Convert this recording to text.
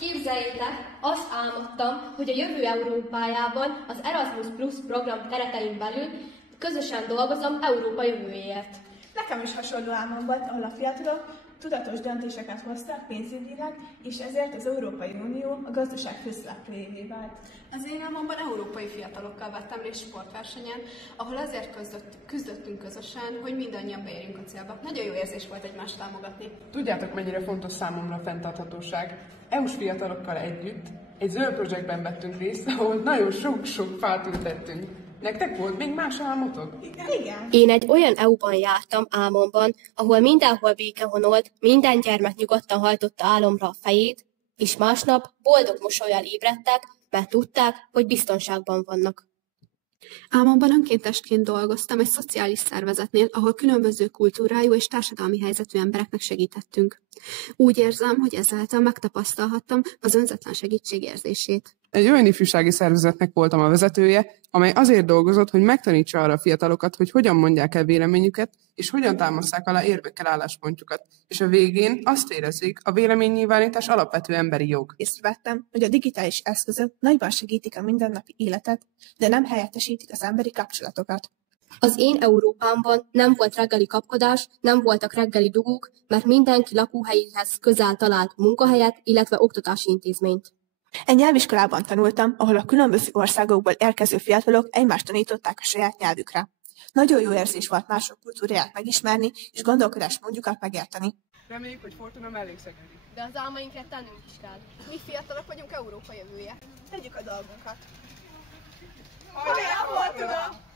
Képzeljétek, azt álmodtam, hogy a jövő Európájában az Erasmus Plus program keretein belül közösen dolgozom Európa jövőjéért. Nekem is hasonló álmom volt, ahol a fiatalok tudatos döntéseket hoztak pénzügyileg, és ezért az Európai Unió a gazdaság főszereplőjévé vált. Az én álmomban európai fiatalokkal vettem részt sportversenyen, ahol azért küzdöttünk közösen, hogy mindannyian beérjünk a célba. Nagyon jó érzés volt egymást támogatni. Tudjátok, mennyire fontos számomra a fenntarthatóság? EU-s fiatalokkal együtt egy zöld projektben vettünk részt, ahol nagyon sok-sok fát ültettünk. Nektek volt még más álmotok? Igen. Én egy olyan EU-ban jártam álmomban, ahol mindenhol béke honolt, minden gyermek nyugodtan hajtotta álomra a fejét, és másnap boldog mosollyal ébredtek, mert tudták, hogy biztonságban vannak. Álmomban önkéntesként dolgoztam egy szociális szervezetnél, ahol különböző kultúrájú és társadalmi helyzetű embereknek segítettünk. Úgy érzem, hogy ezáltal megtapasztalhattam az önzetlen segítség érzését. Egy olyan ifjúsági szervezetnek voltam a vezetője, amely azért dolgozott, hogy megtanítsa arra a fiatalokat, hogy hogyan mondják el véleményüket, és hogyan támaszták alá érvekkel álláspontjukat. És a végén azt érezzék, a véleménynyilvánítás alapvető emberi jog. Észrevettem, hogy a digitális eszközök nagyban segítik a mindennapi életet, de nem helyettesítik az emberi kapcsolatokat. Az én Európámban nem volt reggeli kapkodás, nem voltak reggeli dugók, mert mindenki lakóhelyéhez közel talált munkahelyet, illetve oktatási intézményt. Egy nyelviskolában tanultam, ahol a különböző országokból érkező fiatalok egymást tanították a saját nyelvükre. Nagyon jó érzés volt mások kultúráját megismerni, és gondolkodásmódjukat megérteni. Reméljük, hogy Fortuna mellékszegedi. De az álmainkért tennünk is kell. Mi fiatalok vagyunk Európa jövője. Tegyük a dolgunkat. Hajrá, Fortuna!